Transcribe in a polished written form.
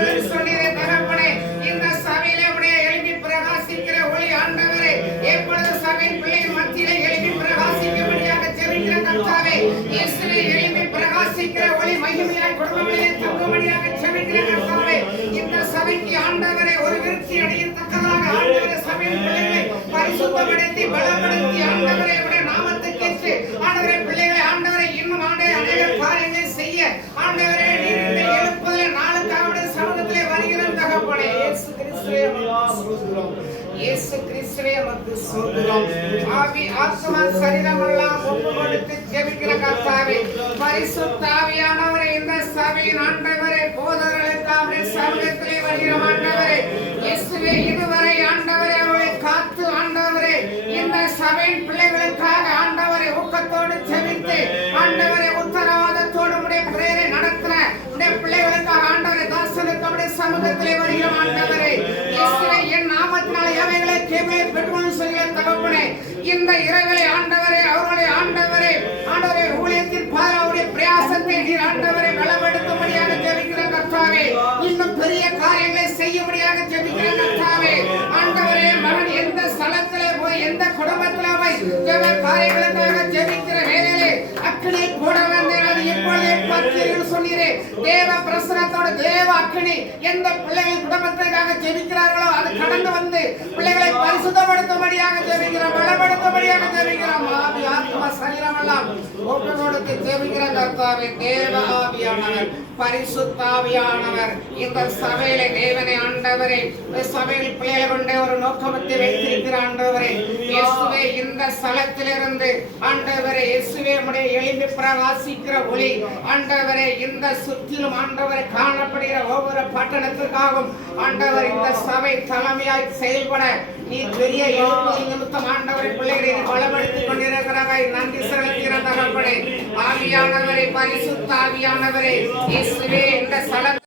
ஆண்டவர் சொன்னீரே தகப்பனே. இந்த சபையிலே உடைய எழுப்பி பிரகாசிக்கிற ஒளி ஆண்டவரே எப்பொழுது சபையின் பிள்ளைகள் மத்தியிலே எழுப்பி பிரகாசிக்கும்படியாக ஜெபிக்கிற கர்த்தாவே. இயேசுவே எழுப்பி பிரகாசிக்கிற ஒளி மகிமையாய் குடும்பங்களிலே தங்கும்படியாக ஜெபிக்கிற கர்த்தாவே. இந்த சபைக்கு ஆண்டவரே ஒரு விருத்தி அடையத்தக்கதாக ஆண்டவரே சபையின் பிள்ளைகளை பரிசுத்தப்படுத்தி பலப்படுத்தி ஆண்டவரே உடைய நாமத்துக்கு ஏற்று ஆண்டவரே பிள்ளைகளை ஆண்டவரை இன்னும் அநேக காரியங்களை செய்ய ஆண்டவரே நீர் எழுப்புதல் நாளுக்காக உடைய சமூகத்திலே வருகிற தகப்பனே. இயேசு கிறிஸ்துவே உமக்கு ஸ்தோத்திரம். ஆவி ஆத்மா சரீரம் எல்லாம் ஒப்பு கொடுத்து ஜெபிக்கிற கர்த்தாவே. பரிசுத்த ஆவியானவரே இந்த சபையின் ஆண்டவரே போதகர்களுக்காக சமூகத்திலே வருகிற ஆண்டவரே இயேசுவே இதுவரை ஆண்டவரே அவரை காத்து ஆண்டவரே இந்த சபையின் பிள்ளைகளுக்காக ஆண்டவரே ஊக்கத்தோடு ஜெபித்து ஆண்டவரே உத்தரவாதத்தோடு உடைய பிரேரை நடத்துற உடைய பிள்ளைகளுக்காக ஆண்டவரே தாசனுக்கு உடைய சமூகத்திலே வருகிற ஆண்டவரே இயேசுவே என் நாமத்தினாலே அவைகளை கேள்வியை பெற்றுக்கொண்டு சொல்கிற தகப்பனே. இந்த இரவுகளை ஆண்டவரே அவருடைய ஆண்டவரே ஊழியத்தின் பாராவுடைய பிரயாசத்தை நீர் ஆண்டவரை பலப்படுத்தும்படியாக ஜெபிக்கிற கர்த்தாவே. இன்னும் பெரிய காரியங்களை செய்யும்படியாக ஜெபிக்கிற கர்த்தாவே. ஆண்டவரே மகன் எந்த ஸ்தலத்திலே போய் எந்த குடும்பத்திலே போய் ஜெப காரியங்களுக்காக ஜெபிக்கிற வேளையிலே அக்கினி போட வந்தேன் அது இப்பொழுதே பத்திரிகையில் சொன்னீரே. தேவ பிரசனத்தோடு தேவ அக்கினி எந்த பிள்ளைகள் குடும்பத்திற்காக ஜெபிக்கிறார்களோ அது கடந்து வந்து பிள்ளைகளை பரிசுத்தப்படுத்தும்படியாக ஜெபிக்கிறோம் பலப்படுத்தும்படியாக ஜெபிக்கிறோம். ஆவி ஆத்மா சரீரம் எல்லாம் ஒப்பு கொடுத்து ஜெபிக்கிற கர்த்தாவே. தேவ ஆவியானவர் பரிசுத்த ஆவியானவர் இந்த சபையிலே தேவனை ஆண்டவரே சபையில் பிள்ளைகளை கொண்டே ஒரு நோக்கமத்தை வைத்திருக்கிற ஆண்டவரே இயேசுவே இந்த ஸ்தலத்திலிருந்து ஆண்டவரே இயேசுவே உம்முடைய எழும்பி பிரகாசிக்கிற ஒளி ஆண்டவரே இந்த சுற்றிலும் ஆண்டவரை காணப்படுகிற ஒவ்வொரு பட்டணத்திற்காகவும் ஆண்டவர் இந்த சபை தலைமையாய் செயல்பட நீ பெரிய எழுப்புதல் நிமித்தம் ஆண்டவரை பிள்ளைகளை பலப்படுத்திக் கொண்டிருக்கிறவரை நன்றி செலுத்துகிற தகப்பனே. ஆவியானவரை பரிசுத்த ஆவியானவரை இயேசுவே இந்த ஸ்தலத்தில்